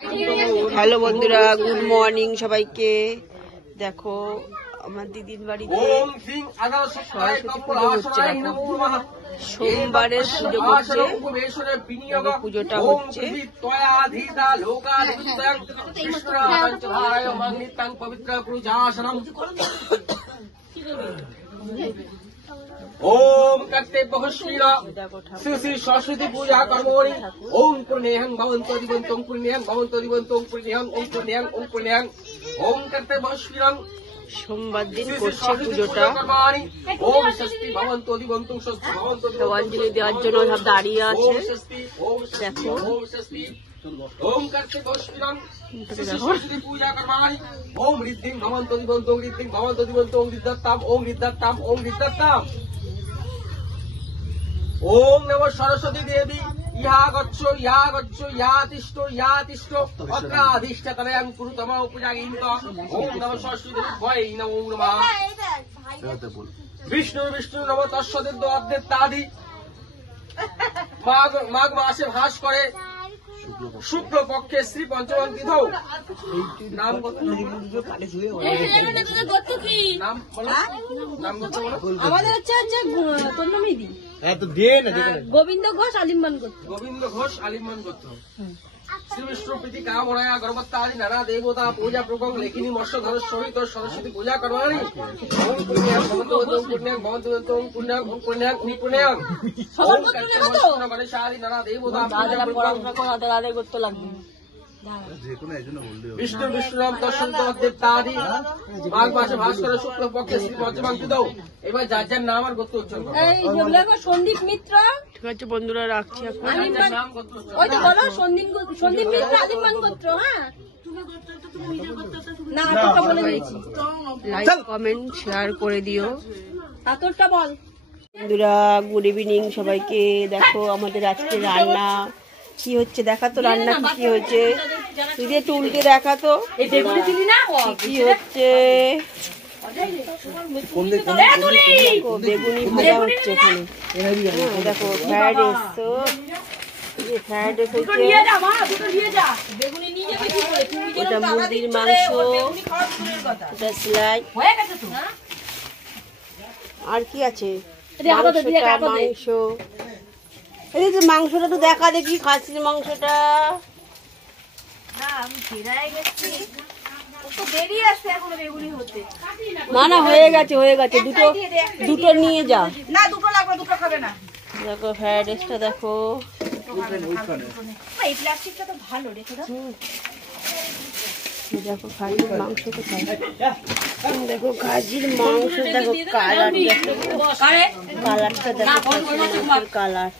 Hello বন্ধুরা, good morning সবাইকে। দেখো আমার দিদির বাড়িতে সরস্বতী পুজো হচ্ছে। দেখো সোমবারের পুজো করছে, পুজোটা হচ্ছে। ओम कर्तव्य श्री श्री सरस्वती पूजा कर्मणि ओम पुण्यं भवन्तु दिवन्तं पुण्यं भवन्तु दिवन्तं पुण्यं ओम पुण्यं ओम पुण्यं ओम कर्तव्य श्री সোমবার দিন করছে পুজোটা। ओम षष्ठी भवन्तु दिवन्तं षष्ठी भवन्तु অঞ্জলি দেওয়ার জন্য সব দাঁড়িয়ে আছে। দেখো ओम षष्ठी ओम कर्तव्य श्री सरस्वती पूजा कर्मणि ओम रिद्धिं भवन्तु दिवन्तं रिद्धिं भवन्तु दिवन्तं रिद्धत्ताम ओम रिद्धत्ताम ओम रिद्धत्ताम ओम नमो सरस्वती देवी या गच्छो या तिष्ठो अत्राधिष्ठतनयं कुरुतम उपजागीत ओम नमो सरस्वती भय नमो नमः विष्णु विष्णु नमो तस्सदिद्ध अद्वैतादि माघ मासे भास करे शुक्ल पक्षे श्री पंचम तिथौ नाम গোবিন্দ ঘোষ আলিম্বান করত श्री विष्णु प्रीति कामनाया गर्भत्तादि नाना देवता पूजा पूर्वक लेखिनी मत्स्य धर सहित सरस्वती पूजा करवानी ओम पुण्यं भवन्तु पुण्यं भवन्तु पुण्यं ओम पुण्यं ओम पुण्यं ओम कर्तव्य गणेशादि नाना देवता पूजा पूर्वक করতে লাগবে। विष्णु विष्णु नाम दर्शन देवतादि माघ मासे भास करे शुक्ल पक्षे श्री पंचम तिथौ এবার যার যার নাম আর গোত্র উচ্চারণ করো। এই যেগুলো সন্দীপ মিত্র, ঠিক আছে বন্ধুরা, রাখছি এখন। নাম গোত্র ওই তো বলো সন্দীপ মিত্র আলিমান গোত্র। হ্যাঁ না তোরটা বলে দিয়েছি, লাইক কমেন্ট শেয়ার করে দিও। তোরটা বল। বন্ধুরা গুড ইভিনিং সবাইকে। দেখো আমাদের আজকে রান্না কি হচ্ছে, দেখা তো রান্না কি হচ্ছে। তুই একটু উল্টে দেখা তো কি হচ্ছে। বেগুনি ভাজা হচ্ছে এখানে। দেখো ফ্রাইড রাইস, তো ফ্রাইড রাইস হচ্ছে, ওটা মুরগির মাংস, ওটা সেলাই, আর কি আছে মাংস। এই যে মাংসটা তো দেখা দেখি, খাসির মাংসটা। না না হয়ে গেছে দুটো নিয়ে যা। না দুটো লাগবে, দুটো খাবে না। দেখো ফ্রাইড রাইসটা দেখো। এই প্লাস্টিকটা তো ভালো রেখে দাও। দেখো খাসির মাংস কোথায়, দেখো খাসির মাংস, দেখো কালার, কালারটা দেখো, কালার।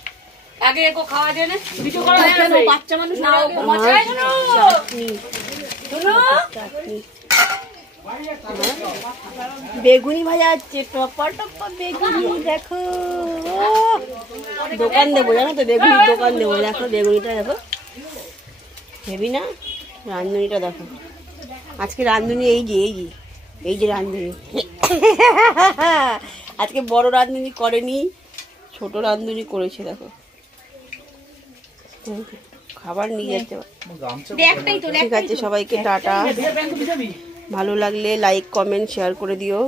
আগে এগো খাওয়া দেনে ভিডিও করা হয় না, বাচ্চা মানুষ না চাটনি, চাটনি, বেগুনি ভাজা হচ্ছে, টপা টপা বেগুনি। দেখো দোকান দেবো, জানো তো বেগুনির দোকান দেবো। দেখো বেগুনিটা দেখো, হেবি না? রাঁধুনিটা দেখো, আজকে রাঁধুনি এই যে রাঁধুনি। আজকে বড় রাঁধুনি করেনি, ছোট রাঁধুনি করেছে। দেখো খাবার নিয়ে যেতে। ঠিক আছে সবাইকে টাটা। ভালো লাগলে লাইক কমেন্ট শেয়ার করে দিও।